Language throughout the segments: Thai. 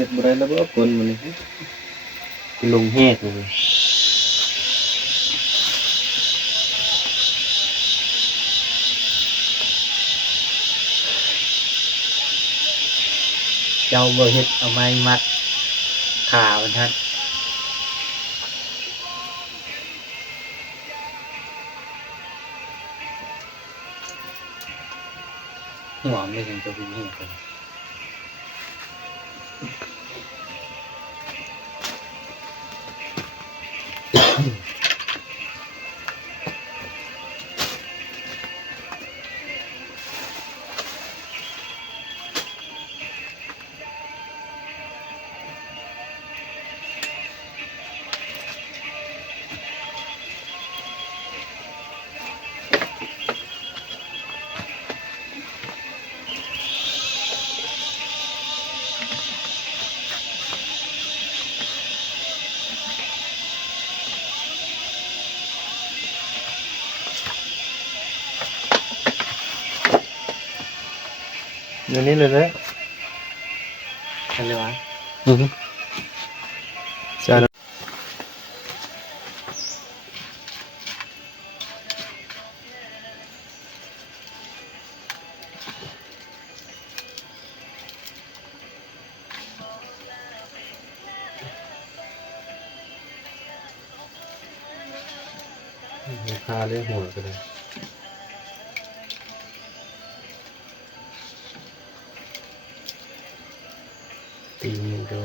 ฮ็ดบ่ได้แล้วบ่คนมันนี่ลงแหกเลยเจ้าบ่เฮ็ดเอาไม้มัดขามันฮะหัวไม่ถึงจะเป็นเหี้ยเลยเดี๋ยวนี้เลยนะกันเลยวะใช่แล้วคาเลี้ยงหัวกันเลยตีมันก็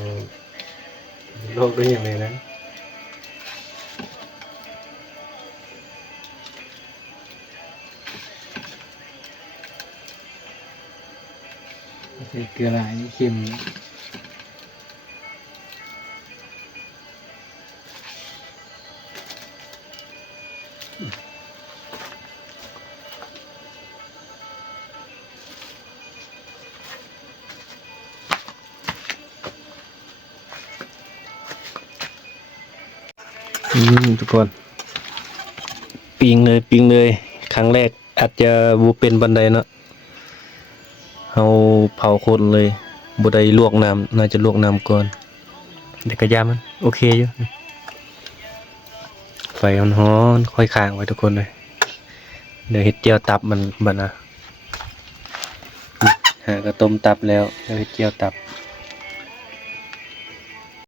โลกได้ยังไงนะเกลือไหลเค็มทุกคนปิงเลยครั้งแรกอาจจะบูเป็นบันไดเนาะเอาเผาคนเลยบุได้ลวกน้ำน่าจะลวกน้ำก่อนเด็กกระยามันโอเคอยู่ไฟร้อนๆค่อยค้างไว้ทุกคนเลยเดี๋ยวเห็ดเจียวตับมันบัดนะหากระต้มตับแล้วเดี๋ยวเห็ดเจียวตับ